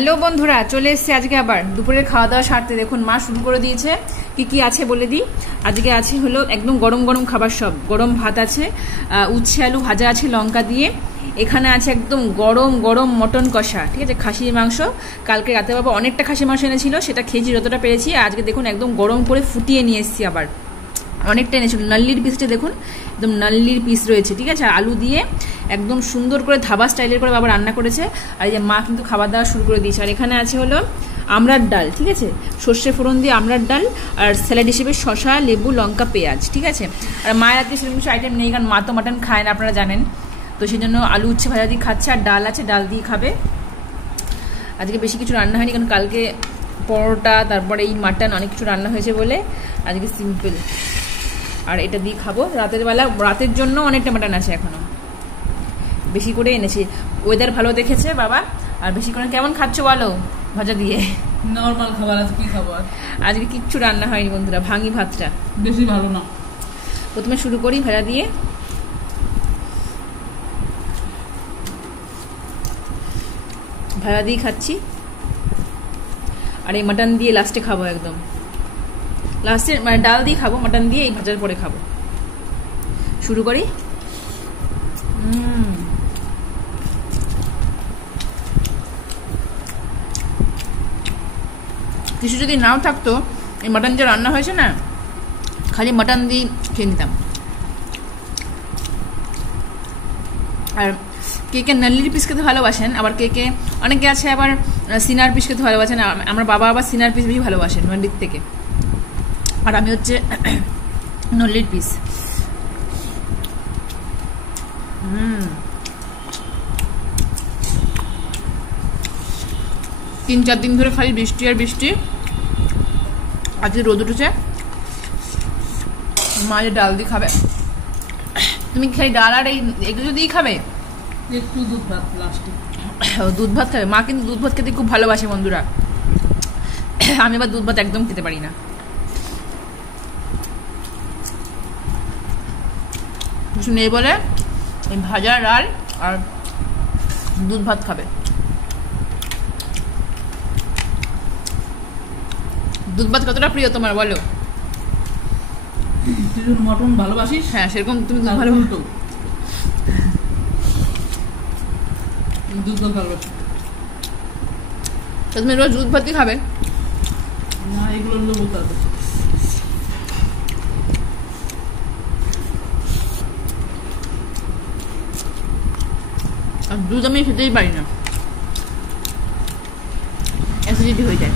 Hello বন্ধুরা, চলে এসেছে আজকে আবার দুপুরের খাওয়া দাওয়া সারতে। দেখুন মা শুরু করে দিয়েছে। কি কি আছে বলে দিই। আজকে আছে হলো একদম গরম গরম খাবার, সব গরম ভাত আছে, উচ্ছে আলু ভাজা আছে লঙ্কা দিয়ে। এখানে আছে একদম গরম গরম মটন কষা, ঠিক আছে, খাসির মাংস। কালকে রাতে বাবা অনেকটা খাসির মাংস এনেছিল, সেটা খেয়েছি যতটা পেরেছি। আজকে দেখুন একদম গরম করে ফুটিয়ে নিয়ে এসেছি আবার, অনেকটা এনেছিল। নাল্লির পিসটা দেখুন, একদম নাল্লির পিস রয়েছে, ঠিক আছে। আলু দিয়ে একদম সুন্দর করে ধাবা স্টাইলের করে বাবা রান্না করেছে। আর এই যে মা কিন্তু খাবার দাওয়া শুরু করে দিয়েছে। আর এখানে আছে হলো আমড়ার ডাল, ঠিক আছে, সর্ষে ফোড়ন দিয়ে আমড়ার ডাল। আর স্যালাড হিসেবে শসা, লেবু, লঙ্কা, পেঁয়াজ, ঠিক আছে। আর মায়ের আজকে সেরকম কিছু আইটেম নেই, কারণ মা তো মাটন খায় না, আপনারা জানেন। তো সেই জন্য আলু উচ্ছে ভাজা দিয়ে খাচ্ছে, আর ডাল আছে, ডাল দিয়ে খাবে। আজকে বেশি কিছু রান্না হয়নি, কারণ কালকে পরোটা, তারপরে এই মাটন, অনেক কিছু রান্না হয়েছে বলে আজকে সিম্পল। আর এটা দিয়ে খাবো রাতের বেলা। রাতের জন্য অনেকটা মাটন আছে এখনো, বেশি করে এনেছি। ওয়েদার ভালো দেখেছে বাবা। আর বেশি করে কেমন খাচ্ছ বলো? ভাজা দিয়ে নরমাল খাবার আছে, কি খাবার? আজকে কিচ্ছু রান্না হয়নি বন্ধুরা, ভাঙি ভাতটা বেশি ভালো না। প্রথমে শুরু করি ভাজা দিয়ে। ভাজা দিয়ে খাচ্ছি, আর এই মাটন দিয়ে লাস্টে খাবো, একদম লাস্টে, মানে ডাল দিয়ে খাবো, মাটন দিয়ে এই ভাজার পরে খাবো। শুরু করি। কিছু যদি নাও থাকতো, এই মাটন যে রান্না হয়েছে না, খালি মাটন দিয়ে খেয়ে নিতাম। আর কে কে নাল্লির পিস খেতে ভালোবাসেন, আবার কে কে, অনেকে আছে আবার সিনার পিস খেতে ভালোবাসেন। আমার বাবা আবার সিনার পিস বেশি ভালোবাসেন নাল্লির থেকে, আর আমি হচ্ছে নল্লির পিস। 3-4 দিন ধরে খালি বৃষ্টি আর বৃষ্টি। আজকে রোদ উঠেছে। মা যে ডাল দিয়ে খাবে, তুমি খালি ডাল আর এগুলো দিয়েই খাবে? একটু দুধ ভাত লাস্টে। দুধ ভাত খাবে? মা কিন্তু দুধ ভাত খেতে খুব ভালোবাসে বন্ধুরা। আমি আবার দুধ ভাত একদম খেতে পারি না। কিছু নেই বলে ভাজা ডাল আর দুধ ভাত খাবে। দুধ ভাত কতটা প্রিয় তোমার বলো? মটন ভালোবাসিস? হ্যাঁ, সেরকম তুমি দুধ ভালো। দুধ ভাত ভালোবাসি। তুমি রোজ দুধ ভাতই খাবে? না, এগুলো বলতে হবে। আর দুধ আমি খেতেই পারি না, অ্যাসিডিটি হয়ে যায়।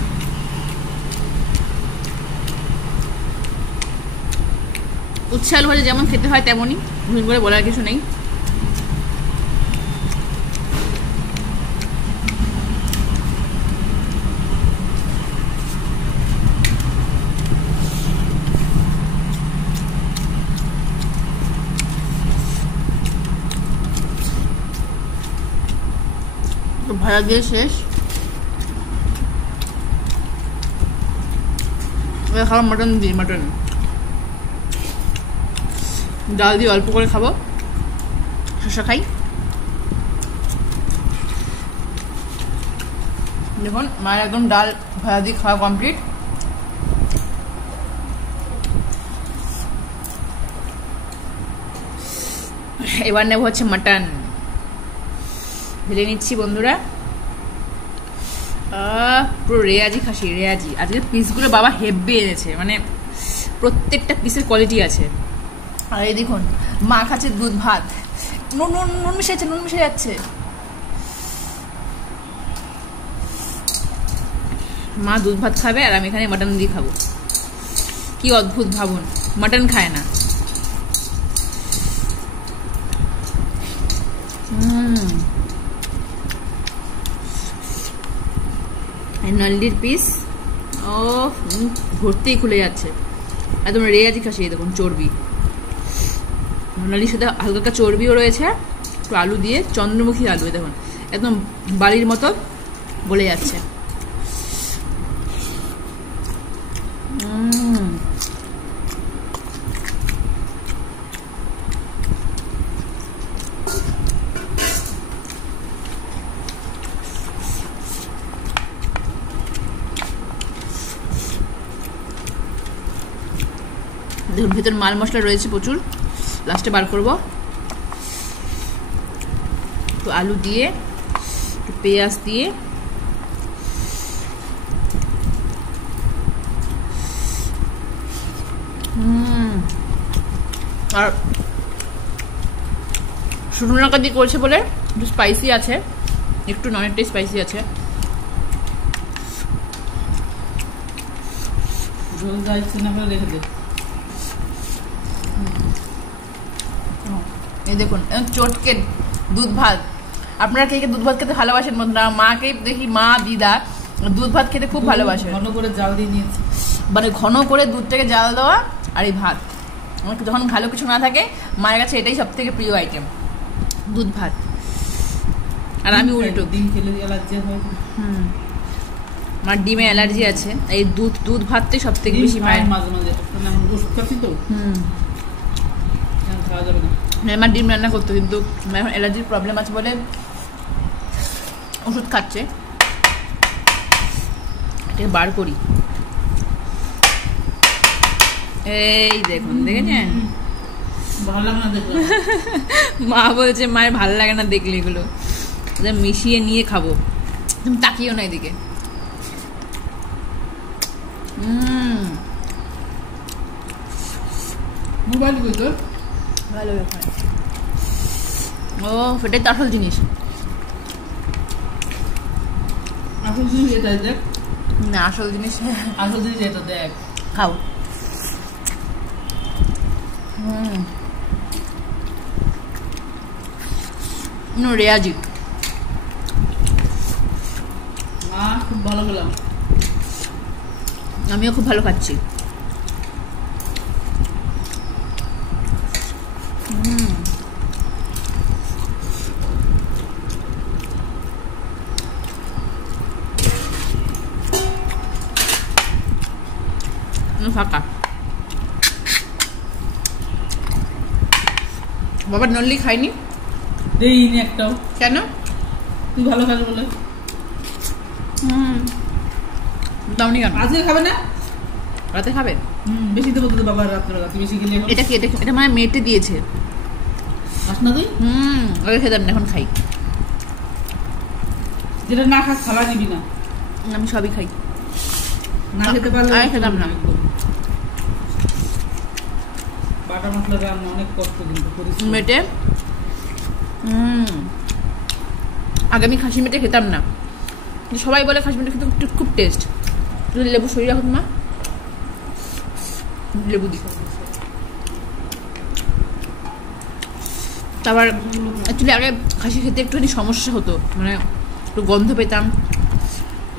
উচ্ছে আলু ভাজা যেমন খেতে হয় তেমনই, ভুল করে বলার কিছু নেই। ভাজা দিয়ে শেষ। খাবো মটন দিয়ে, মটন ডাল দিয়ে অল্প করে খাবো, শসা খাই। দেখুন মায়ের একদম ডাল ভাজা দিয়ে খাওয়া কমপ্লিট। এবার নেব হচ্ছে মাটন, ভেজে নিচ্ছি বন্ধুরা। পুরো রেয়াজি খাসি, রেয়াজি। আজকে পিসগুলো বাবা হেভি এনেছে, মানে প্রত্যেকটা পিসের কোয়ালিটি আছে। আর এই দেখুন মা খাচ্ছে দুধ ভাত, নুন মিশে যাচ্ছে, নুন মিশে যাচ্ছে। মা দুধ ভাত খাবে, আর আমি এখানে মাটন দিয়ে খাবো। কি অদ্ভুত ভাবুন, মাটন খায় না। নাল্লির পিস, ও ভর্তেই খুলে যাচ্ছে, একদম রেয়াজি খাসি। দেখুন চর্বি, নাল্লির সাথে হালকা হালকা চর্বিও রয়েছে। একটু আলু দিয়ে, চন্দ্রমুখী আলু, দেখুন একদম বালির মতো গলে যাচ্ছে। দেখুন ভেতর মাল মশলা রয়েছে প্রচুর, লাস্টে বার করব। তো আলু দিয়ে, একটু পেঁয়াজ দিয়ে, আর শুকনো লঙ্কা দিয়ে করছে বলে একটু স্পাইসি আছে, একটু অনেকটাই স্পাইসি আছে। ঝোল যাইছে না করে রেখে দে। এই দেখুন চটকে দুধ ভাত। আপনারা কে কে দুধ ভাত খেতে ভালোবাসেন বন্ধুরা? মাকে দেখি, মা দিদা দুধ ভাত খেতে খুব ভালোবাসে। ঘন করে জাল দিয়ে নিয়েছি, মানে ঘন করে দুধটাকে জাল দেওয়া আর এই ভাত। আমার যখন ভালো কিছু না থাকে মায়ের কাছে এটাই সব থেকে প্রিয় আইটেম, দুধ ভাত। আর আমি উল্টো, ডিম খেলে অ্যালার্জি হয়। আমার ডিমে অ্যালার্জি আছে, এই দুধ ভাতটাই সব থেকে বেশি মায়ের। মাঝে মাঝে ওষুধ খাচ্ছি তো, খাওয়া যাবে না। আমার ডিম রান্না করতো, কিন্তু এখন অ্যালার্জির প্রবলেম আছে বলে ওষুধ খাচ্ছে। এটা বার করি, এই দেখুন, দেখেছেন? ভালো লাগে না দেখলে। মা বলছে মায়ের ভালো লাগে না দেখলে এগুলো, মিশিয়ে নিয়ে খাবো। তুমি তাকিও না এদিকে। মোবাইল কই তোর? ভালো ব্যাপার। ও সেটাই তো আসল জিনিস। আসল জিনিস এটা দেখ। না, আসল জিনিস, আসল জিনিস এটা দেখ, খাও। রেয়াজি মা খুব ভালো খেলাম। আমিও খুব ভালো খাচ্ছি। ফাঁকা। বাবা নল্লি খাইনি, দেইনি একটাও। কেন? তুই ভালো খাস বলে। দাওনি কেন? আজকে খাবে না? রাতে খাবে? বেশি দেবো তো বাবা, রাত্রেবেলা তুই বেশি খেলে। এটা কি? এটা মানে মেটে দিয়েছে। আস না তুই। ওই খেতাম না, এখন খাই। যেটা না খাস খাওয়া নিবি না। আমি সবই খাই, না খেতে পারলে আমি খেতাম না। বাটা মশলা রান্না অনেক কষ্ট, কিন্তু মেটে আগে আমি খাসি মেটে খেতাম না, সবাই বলে খাসি মেটে খেতে খুব টেস্ট। লেবু সরিয়ে রাখো মা, লেবু দি। তারপর অ্যাকচুয়ালি আগে খাসি খেতে একটুখানি সমস্যা হতো, মানে একটু গন্ধ পেতাম।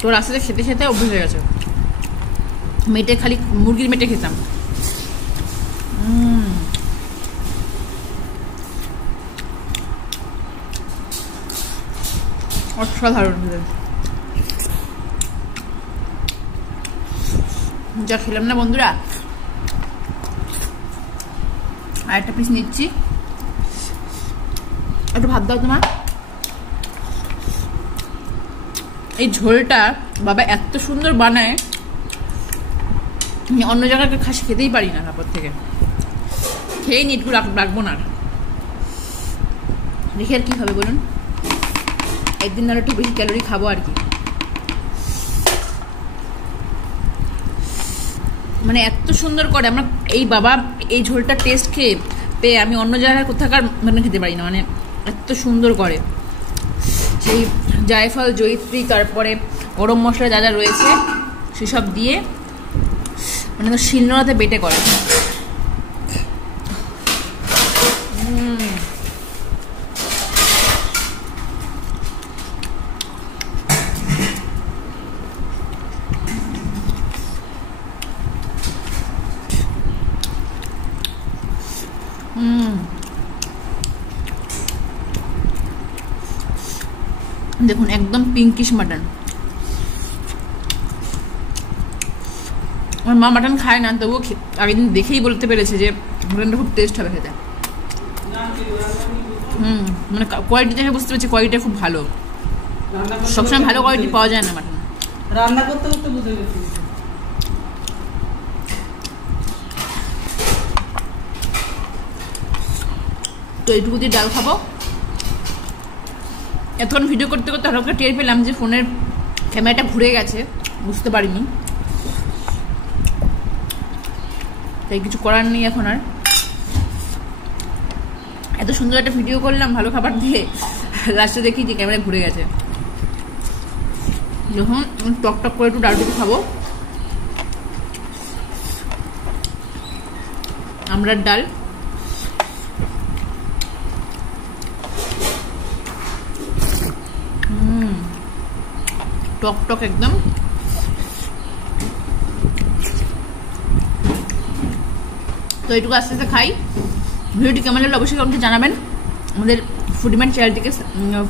তো রাস্তাতে খেতে খেতে অভ্যেস হয়ে গেছে। মেটে খালি মুরগির মেটে খেতাম। অসাধারণ। যা খেলাম না বন্ধুরা, আর একটা পিস নিচ্ছি। একটু ভাত দাও তোমার। এই ঝোলটা বাবা এত সুন্দর বানায়, অন্য জায়গায় খাসি খেতেই পারি না। তারপর থেকে খেয়ে নি, একটু রাখবো না। দেখে আর কি হবে বলুন, একদিন না একটু বেশি ক্যালোরি খাবো আর কি। মানে এত সুন্দর করে আমরা এই বাবা এই ঝোলটা টেস্ট পেয়ে আমি অন্য জায়গায় কোথাকার মানে খেতে পারি না। মানে এত সুন্দর করে, সেই জায়ফল, জয়িত্রী, তারপরে গরম মশলা যা যা রয়েছে সেসব দিয়ে মানে শিলনোড়াতে বেটে করে। দেখুন একদম পিঙ্কিশ মাটন। আমার মা মাটন খায় না, তবুও আগের দিন দেখেই বলতে পেরেছে যে মাটনটা খুব টেস্ট হবে খেতে। মানে কোয়ালিটি দেখে বুঝতে পেরেছি কোয়ালিটি খুব ভালো। সবসময় ভালো কোয়ালিটি পাওয়া যায় না মাটন। রান্না করতে করতে বুঝে গেছি। তো এইটুকু দিয়ে ডাল খাবো। এতক্ষণ ভিডিও করতে করতে হঠাৎ করে টের পেলাম যে ফোনের ক্যামেরাটা ঘুরে গেছে, বুঝতে পারিনি, তাই কিছু করার নেই এখন আর। এত সুন্দর একটা ভিডিও করলাম ভালো খাবার দিয়ে, লাস্টে দেখি যে ক্যামেরা ঘুরে গেছে। যখন টক টক করে একটু ডালটুকু খাবো, আমড়ার ডাল, টক টক একদম। তো এইটুকু আস্তে আস্তে খাই। ভিডিওটি কেমন লাগলো অবশ্যই কমেন্টে জানাবেন। আমাদের ফুডিম্যান চ্যানেলটিকে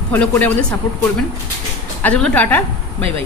ফলো করে আমাদের সাপোর্ট করবেন। আজকের মতো টাটা, বাই বাই।